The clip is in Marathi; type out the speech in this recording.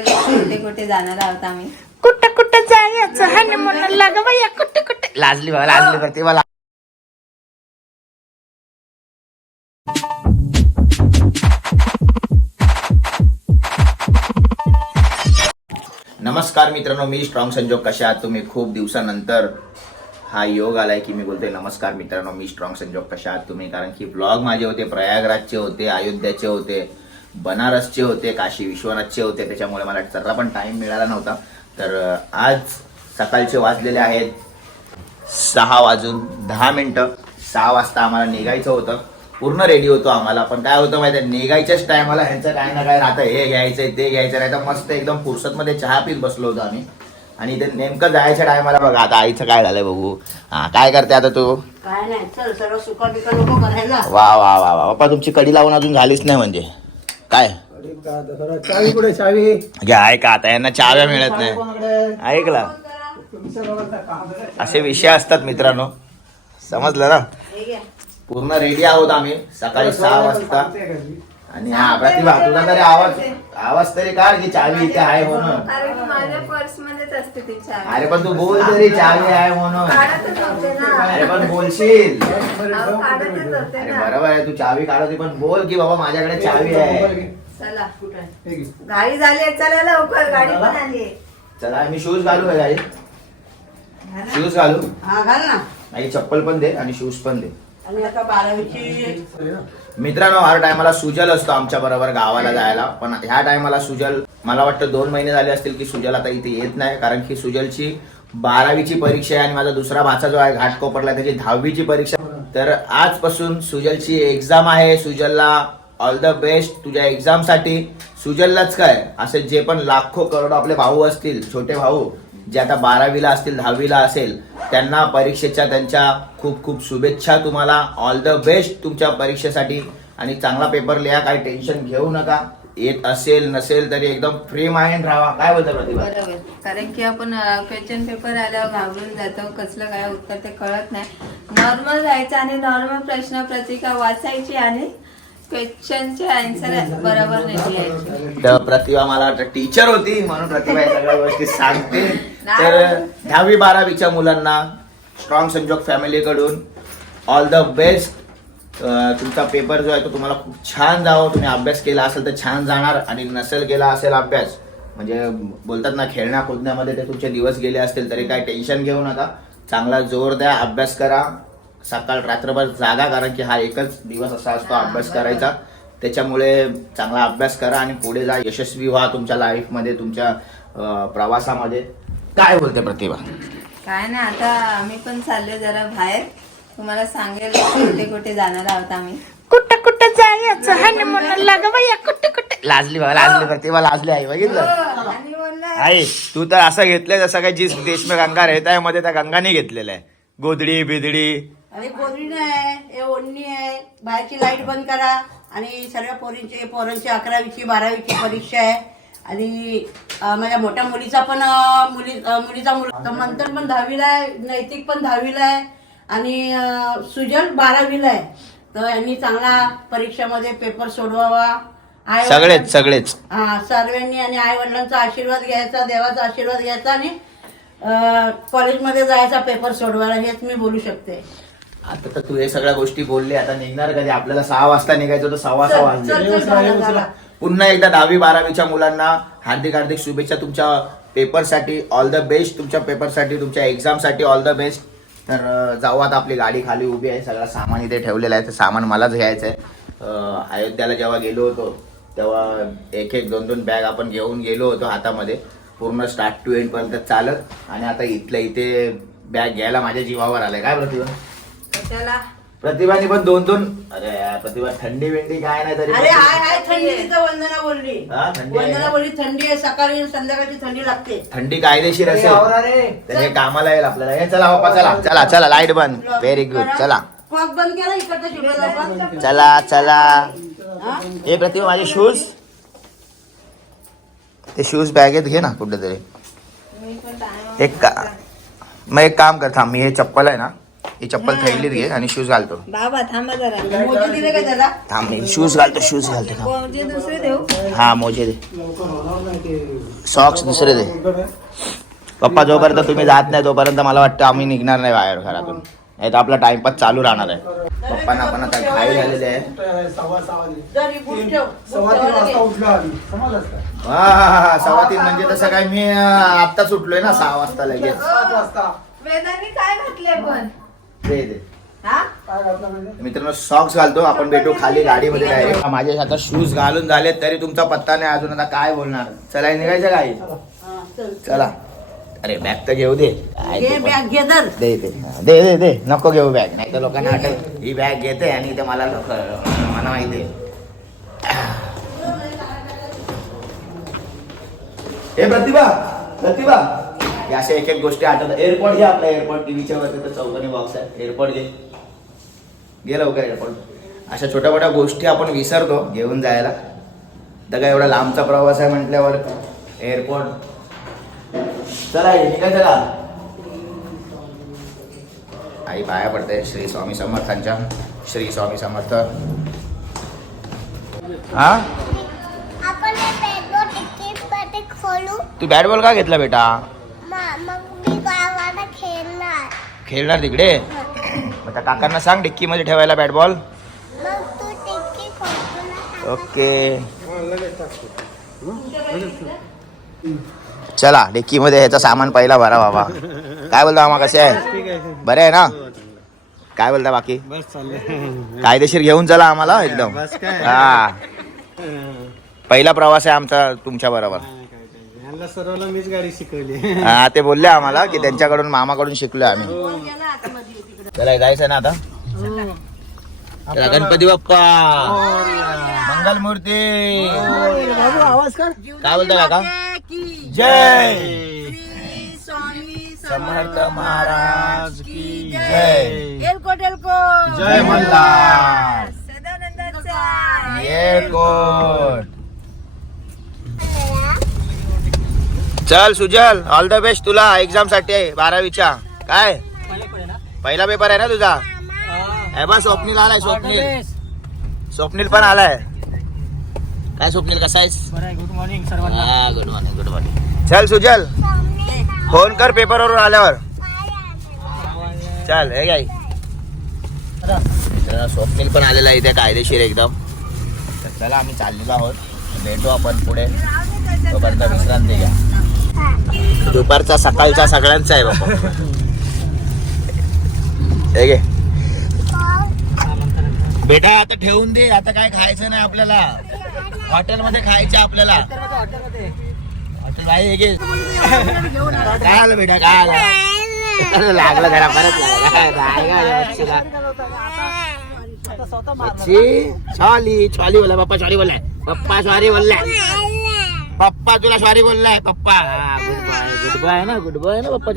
कुठे कुठे जाणार आहोत आम्ही? कुठं कुठं जायचं? हनीमून लाग बाया कुठं कुठं लाजली बाबा लाजली करते मला. नमस्कार मित्रांनो मी स्ट्रॉंग संजोग कशा आहात तुम्ही? खूप दिवसानंतर हा योग आलाय की मी बोलतोय. नमस्कार मित्रांनो मी स्ट्रॉंग संजोग कशा आहात तुम्ही? कारण की ब्लॉग माझे होते प्रयागराजचे होते अयोध्याचे होते. बनारसचे होते काशी विश्वनाथचे होते त्याच्यामुळे मला जरा पण टाइम मिळाला नव्हता. तर आज सकाळचे वाजलेले आहेत. सहा वाजून दहा मिनिटं. सहा वाजता आम्हाला निघायचं होतं. पूर्ण रेडी होतो आम्हाला. पण काय होतं माहिती निघायच्याच टायमाला ह्यांचं काय ना काय राहतं. हे घ्यायचंय ते घ्यायचं नाही तर मस्त एकदम फुरसतमध्ये चहा पीत बसलो होतो आम्ही. आणि ते नेमकं जायच्या टायमाला बघा आता आईचं काय झालंय बघू. हा काय करते आता तू? काय नाही चल सर्व वा वा वा वा. बाप्पा तुमची कडी लावून अजून झालीच नाही म्हणजे. काय? चावी कुठे चावी घ्या ऐका आता यांना चाव्या मिळत नाही. ऐकला? असे विषय असतात मित्रांनो. समजलं ना? पूर्ण रेडी आहोत आम्ही. सकाळी सहा वाजता. आणि हा प्रतिभा तुझा तरी आवाज आवाज तरी काढ की चावी इथे आहे म्हणून. कारण की माझ्या पर्स मध्येच असते ती चावी. अरे पण तू बोल तरी चावी आहे म्हणून. काढतच होते ना. अरे पण बोलशील. अहो, काढतच होते अरे ना. बरोबर आहे तू चावी काढवते पण बोल की बाबा माझ्याकडे चावी आहे. चला. गाडी झाली आहे, चला लवकर. गाडी पण आली आहे. चला मी शूज घालू का गाडी? शूज घालू? हा घाल ना. नाही चप्पल पण दे आणि शूज पण दे. आणि आता बारावीची मित्रांनो हर टायमाला सुजल असतो आमच्या बरोबर गावाला जायला. पण ह्या टायमाला सुजल मला वाटतं दोन महिने झाले असतील की सुजल आता इथे येत नाही. कारण की सुजलची बारावीची परीक्षा आहे आणि माझा दुसरा भाचा जो आहे घाटकोपरला त्याची दहावीची परीक्षा. तर आजपासून सुजलची एक्झाम आहे. सुजलला ऑल द बेस्ट तुझ्या एक्झामसाठी. सुजललाच काय असे जे पण लाखो करोडो आपले भाऊ असतील छोटे भाऊ जे आता बारावीला असतील दहावीला असेल त्यांना परीक्षेच्या त्यांच्या खूप खूप शुभेच्छा तुम्हाला. ऑल द बेस्ट तुमच्या परीक्षेसाठी. आणि चांगला पेपर लिहा काही टेन्शन घेऊ नका. येत असेल नसेल तरी एकदम फ्री माइंड राहा. काय बोलतो प्रतिभा? बरोबर. कारण की आपण क्वेश्चन पेपर आल्यावर घाबरून जातो. कसलं काय उत्तर ते कळत नाही. नॉर्मल जायचं आणि नॉर्मल प्रश्न पत्रिका वाचायची आणि क्वेश्चनचे आन्सर बरोबर नाही लिहायचे. तर प्रतिभा मला वाटतं टीचर होती. म्हणून प्रतिभा या सगळ्या गोष्टी सांगते. तर दहावी बारावीच्या मुलांना स्ट्रॉंग संजोग फॅमिलीकडून ऑल द बेस्ट तुमचा पेपर जो आहे तो तुम्हाला खूप छान जावं. तुम्ही अभ्यास केला असेल तर छान जाणार आणि नसेल केला असेल अभ्यास म्हणजे बोलतात ना खेळण्या कुदण्यामध्ये ते तुमचे दिवस गेले असतील तरी काही टेन्शन घेऊ नका. चांगला जोर द्या अभ्यास करा. सकाळ रात्रभर जागा कारण की हा एकच दिवस असा असतो अभ्यास करायचा. त्याच्यामुळे चांगला अभ्यास करा आणि पुढे जा. यशस्वी व्हा तुमच्या लाईफमध्ये तुमच्या प्रवासामध्ये. काय बोलते प्रतिभा? काय नाही आता आम्ही पण चाललोय जरा बाहेर. तुम्हाला सांगेल कुठे कुठे जाणार आहोत आम्ही. कुठं कुठं जायचं? हनीमून लाग बाया कुठं कुठं? लाजली बघा लाजली प्रतिभा लाजली आहे बघितलं? आणि बोलला आई तू तर असं घेतलंय जसं काही जिस देश में गंगा रहता है मध्ये त्या गंगाने घेतलेलं आहे. गोधडी बिदडी अरे गोदरी नाही. हे ओढणी आहे. बाहेरची लाइट बंद करा. आणि सर्व पोरींची पोरांची अकरावीची बारावीची परीक्षा आहे. आणि माझ्या मोठ्या मुलीचा पण मुली मुलीचा मुलगा मंथन पण दहावीला आहे नैतिक पण दहावीला आहे आणि अं, सुजल बारावीला आहे. तर यांनी चांगला परीक्षेमध्ये पेपर सोडवावा. आई सगळेच सगळेच. हा सर्वांनी आणि आई वडिलांचा आशीर्वाद घ्यायचा देवाचा आशीर्वाद घ्यायचा आणि अं, कॉलेजमध्ये जायचा पेपर सोडवायला हेच मी बोलू शकते. आता तर तू हे सगळ्या गोष्टी बोलली आता निघणार कधी? आपल्याला सहा वाजता निघायचं होतं सव्वा सहा चल, वाजले. चल, चल. पुन्हा एकदा दहावी बारावीच्या मुलांना हार्दिक हार्दिक शुभेच्छा तुमच्या पेपरसाठी. ऑल द बेस्ट तुमच्या पेपरसाठी तुमच्या एक्झामसाठी ऑल द बेस्ट तर जाऊ आता आपली गाडी खाली उभी आहे. सगळं सामान इथे ठेवलेलं आहे. तर सामान मलाच घ्यायचं आहे. अयोध्याला जेव्हा गेलो होतो तेव्हा एक एक दोन दोन बॅग आपण घेऊन गेलो होतो हातामध्ये. पूर्ण स्टार्ट टू एंडपर्यंत चालत. आणि आता इथल्या इथे बॅग घ्यायला माझ्या जीवावर आलं काय प्रतिभा? त्याला प्रतिभाने पण दोन दोन. अरे यार, प्रतिभा थंडी वेंडी काय नाही तरी अरे हाय हाय थंडी तिथं वंदना बोलली. हा, थंडी आहे वंदना? बोलली थंडी आहे सकाळी आणि संध्याकाळची थंडी लागते. थंडी कायदेशीर असेल. तर हे कामाला येईल आपल्याला. हे चला बाप्पा चला चला चला लाइट बंद. व्हेरी गुड चला. बंद केला इकडचा आपण चला चला. हा? प्रतिभा माझे शूज ते शूज बॅगेत घे ना कुठेतरी. एक का मग एक काम कर थांब मी हे चप्पल आहे ना ही चप्पल थैलीत घे आणि शूज घालतो बाबा थांबा जरा. मोजे दिले का दादा? थांब मी शूज घालतो शूज घालतो थांब. कोणते दुसरे देऊ? हा मोजे दे. सॉक्स दुसरे दे. पप्पा जोपर्यंत तुम्ही जात नाही तोपर्यंत मला वाटतं आम्ही निघणार नाही बाहेर घरातून. नाही तर आपला टाइमपास चालू राहणार आहे. पप्पांना आपण आता घाई झालेले आहे? सव्वा सहा ही तीन वाजता उठलो आम्ही. समजलंच का हा, हा, हा, हा, सव्वा तीन म्हणजे तसं काय मी अं, आत्ताच उठलोय ना सहा वाजता लगेच. वाजता वेदांनी काय घातले पण? हा? मित्रांनो सॉक्स घालतो आपण भेटू खाली गाडीमध्ये डायरेक्ट माझे आता शूज घालून झाले तरी तुमचा पत्ता नाही अजून आता काय बोलणार? चला हे निघायचं काय हा, चल. चला. अरे बॅग तर घेऊ दे. काय घे ते पण. बॅग घे दे दे. दे दे दे. नको घेऊ बॅग नाही तर लोकांना वाटेल ही बॅग घेते आणि इथे मला लोक मला माहिती हे प्रतिभा प्रतिभा. हे अशा एक एक गोष्टी आठवतात. एअरपोर्ट घे आपला एअरपोर्ट टीव्हीच्या वरती तर चौकणी बॉक्स आहे. एअरपोर्ट घे. घे लवकर एअरपोर्ट अशा छोट्या मोठ्या गोष्टी आपण विसरतो घेऊन जायला. तर काय एवढा लांबचा प्रवास आहे म्हटल्यावर एअरपोर्ट चला हे निघा चला. आई पाया पडते श्री स्वामी समर्थांच्या. श्री स्वामी समर्थ. हा? तू बॅट बॉल का घेतला बेटा? मग मी गावाला खेळणार. खेळणार तिकडे? मग त्या काकांना सांग डिक्की मध्ये ठेवायला बॅट बॉल मग तू तिकीट खोलतो ना ओके. हा, चला डिक्की मध्ये ह्याचं सामान पहिला भरा बाबा. काय बोलता मामा कसे आहे बरे आहे ना? काय बोलता बाकी? बस चाललंय. कायदेशीर घेऊन चला आम्हाला एकदम. बस काय? हा. पहिला प्रवास आहे आमचा तुमच्या बरोबर. यांना सर्वांना मीच गाडी शिकवली. हा ते बोलले आम्हाला की त्यांच्याकडून मामाकडून शिकलोय आम्ही. तिकडे. चला जायचं ना आता? चला, गणपती बाप्पा! मंगल मूर्ती बाबू आवाज कर. काय बोलता काका? जय की जय! श्री स्वामी समर्थ महाराज की जय! एलको जय मल्हार! सदानंदाचा चल सुजल ऑल द बेस्ट तुला एक्झामसाठी बारावीच्या. काय? पहिला पेपर आहे ना तुझा? हे बा स्वप्नील आलाय स्वप्नील. स्वप्नील पण आलाय. काय स्वप्नील कसा आहेस? गुड मॉर्निंग हा गुड मॉर्निंग गुड मॉर्निंग चल सुजल फोन कर पेपरवरून आल्यावर. चल हे काय स्वप्नील पण आलेला आहे इथे कायदेशीर एकदम. तर चला आम्ही चाललेलो आहोत. भेटू आपण पुढे. तोपर्यंत विश्रांती घ्या. दुपारचा सकाळचा सगळ्यांचा आहे बाबा. हे घे. बेटा आता ठेवून दे. आता काय खायचं नाही आपल्याला. हॉटेलमध्ये खायचं आपल्याला. हॉटेल आहे हे घे. काय आलं बेटा काय आलं लागलं जरा परत. लागलं. काय बोला पप्पा सॉरी बोललाय. पप्पा सॉरी बोललाय. पप्पा तुला सॉरी बोललाय पप्पा. गुड बाय गुड बाय ना गुड बाय ना पप्पा